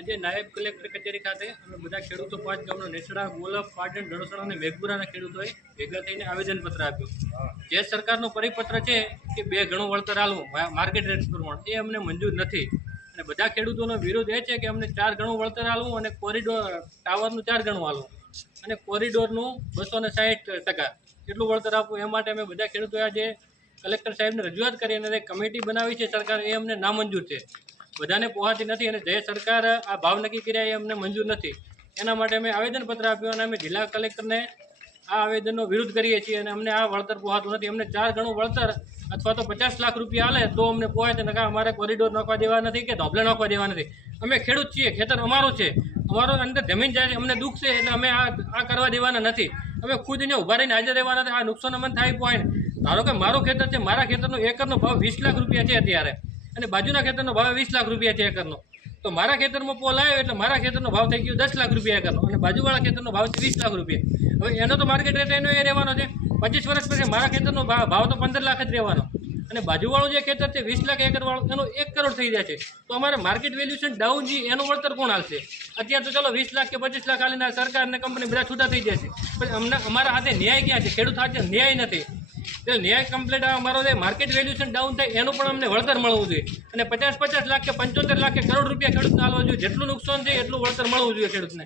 આજે નાયબ કલેક્ટર કચેરી ખાતે અમે બધા ખેડૂતો 5 ગામનો નેસડા, ગોલપ, પાટણ, રણોસણા અને મેઘપુરાના ખેડૂતોએ ભેગા થઈને આવેદનપત્ર આપ્યું. જે સરકારનો પરિપત્ર છે કે 2 ગણું વળતર આલવું માર્કેટ રેટ પ્રમાણે, એ અમને મંજૂર નથી. અને બધા ખેડૂતોનો વિરોધ એ છે કે અમને 4 ગણું વળતર આલવું અને કોરિડોર ટાવરનું 4 ગણું આલવું અને કોરિડોરનું 260% એટલું વળતર આપવું. એ માટે અમે બધા ખેડૂતોએ આજે કલેક્ટર સાહેબને રજૂઆત કરી અને કમિટી બનાવી છે સરકાર, એ અમને નામંજૂર છે. બધાને પહોંચતી નથી અને જે સરકાર આ ભાવ નક્કી કર્યા એ અમને મંજૂર નથી. એના માટે અમે આવેદનપત્ર આપ્યું અને અમે જિલ્લા કલેક્ટરને આ આવેદનનો વિરોધ કરીએ છીએ અને અમને આ વળતર પહોંચતું નથી. અમને 4 ગણું વળતર અથવા તો 50 લાખ રૂપિયા આલે તો અમને પહોંચે, નકા અમારે કોરિડોર નાખવા દેવા નથી કે ધોબલે નાખવા દેવા નથી. અમે ખેડૂત છીએ, ખેતર અમારું છે, અમારો અંદર જમીન જાય છે, અમને દુઃખ છે એટલે અમે આ કરવા દેવાના નથી. અમે ખુદ અહીંયા ઉભા રહીને હાજર રહેવાના નથી. આ નુકસાન અમને થાય પોઈન્ટ. ધારો કે મારું ખેતર છે, મારા ખેતરનો એકરનો ભાવ 20 લાખ રૂપિયા છે અત્યારે અને બાજુના ખેતરનો ભાવ 20 લાખ રૂપિયા છે એકરનો. તો મારા ખેતરમાં પોલ આવ્યો એટલે મારા ખેતરનો ભાવ થઈ ગયો 10 લાખ રૂપિયા એકરનો અને બાજુવાળા ખેતરનો ભાવ છે 20 લાખ રૂપિયા. હવે એનો તો માર્કેટ રેટ એનો એ રહેવાનો છે. 25 વર્ષ પછી મારા ખેતરનો ભાવ તો 15 લાખ જ રહેવાનો અને બાજુવાળું જે ખેતર છે 20 લાખ એકરવાળું, એનો 1 કરોડ થઈ જાય છે. તો અમારે માર્કેટ વેલ્યુએશન ડાઉન છે, એનું વળતર કોણ હાલશે? અત્યારે તો ચલો 20 લાખ કે 25 લાખ હાલીને સરકાર અને કંપની બધા છૂટા થઈ જશે, પણ અમને અમારા હાથે ન્યાય ક્યાં છે? ખેડૂત હાથે ન્યાય નથી. એટલે ન્યાય કમ્પ્લીટ અમારો જે માર્કેટ વેલ્યુએશન ડાઉન થાય એનું પણ અમને વળતર મળવું જોઈએ અને 50 લાખ કે 75 લાખ કે કરોડ રૂપિયા ખેડૂતને આપવા જોઈએ. જેટલું નુકસાન છે એટલું વળતર મળવું જોઈએ ખેડૂતને.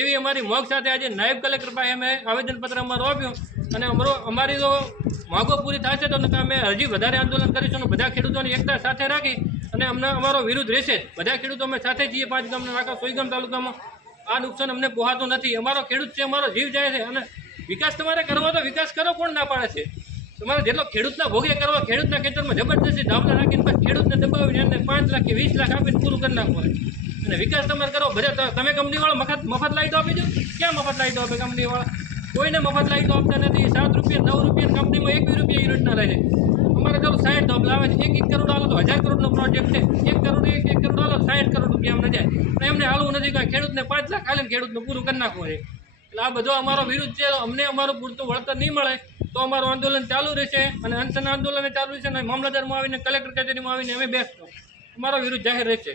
એવી અમારી મોગ સાથે આજે નાયબ કલેક્ટર પાસે અમે આવેદનપત્ર અમારું આપ્યું અને અમારી તો માગો પૂરી થશે તો અમે હજી વધારે આંદોલન કરીશું અને બધા ખેડૂતોની એકતા સાથે રાખી અને અમને અમારો વિરોધ રહેશે. બધા ખેડૂતો અમે સાથે જઈએ. 5 ગામના આખા સોયગામ તાલુકામાં આ નુકસાન અમને પહોંચતું નથી. અમારો ખેડૂત છે, અમારો જીવ જાય છે અને વિકાસ તમારે કરવો તો વિકાસ કરો, કોણ ના પાડે છે? તમારે જેટલો ખેડૂતના ભોગે કરવા, ખેડૂતના ખેતરમાં જબરદસ્તી ધાબળા રાખીને પછી ખેડૂતને દબાવીને એમને 5 લાખ કે 20 લાખ આપીને પૂરું કરી નાખવું અને વિકાસ તમારે કરો. બધા તમે કંપનીવાળા મફત લાઈટો આપી દો. ક્યાં મફત લાઈટો આપે કંપનીવાળા? કોઈને મફત લાઈટો આપતા નથી. 7 રૂપિયા 9 રૂપિયા કંપનીમાં 1 રૂપિયા યુનિટના રહે છે. અમારે ચાલો 60 ધાબળા આવે છે. 1 કરોડ આલો તો 1000 કરોડનો પ્રોજેક્ટ છે. 1 કરોડ આલો 60 કરોડ રૂપિયા અમને જાય. એમને હાલવું નથી કે ખેડૂતને 5 લાખ હાલીને ખેડૂતને પૂરું કરી નાખવું છે. એટલે આ બધો અમારો વિરુદ્ધ છે. અમને અમારું પૂરતું વળતર નહીં મળે તો અમારું આંદોલન ચાલુ રહેશે અને અનશન આંદોલન ચાલુ રહેશે અને મામલતદારમાં આવીને કલેક્ટર કચેરીમાં આવીને અમે બેસતો અમારો વિરુદ્ધ જાહેર રહેશે.